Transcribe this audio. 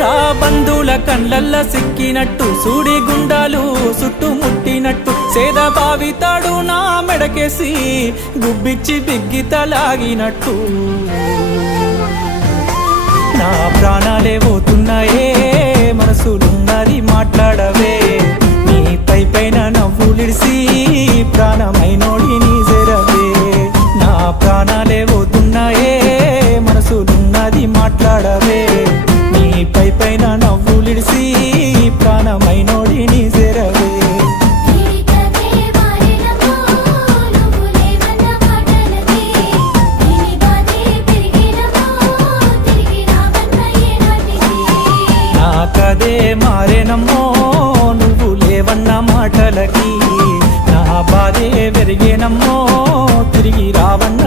రా బంధువుల కండ్లల్ల సిక్కినట్టు సూడి గుండాలు చుట్టుముట్టినట్టు సేద బావితాడు నా మెడకేసి గుబ్బిచ్చి బిగ్గితలాగినట్టు నా ప్రాణాలే పోతున్నాయే మనసులున్నది మాట్లాడవే నీ పైన నవ్వులిడిసి ప్రాణమైనోడి నీ జరవే నా ప్రాణాలే పోతున్నాయే మనసులున్నది మాట్లాడవే నీ పైన నవ్వులిడిసి ప్రాణమైనోడి నీ జరవే నాకదే మారేనమ్మో నువ్వు లేవన్న మాటలకి నా బాధే పెరిగేనమ్మో తిరిగి రావన్న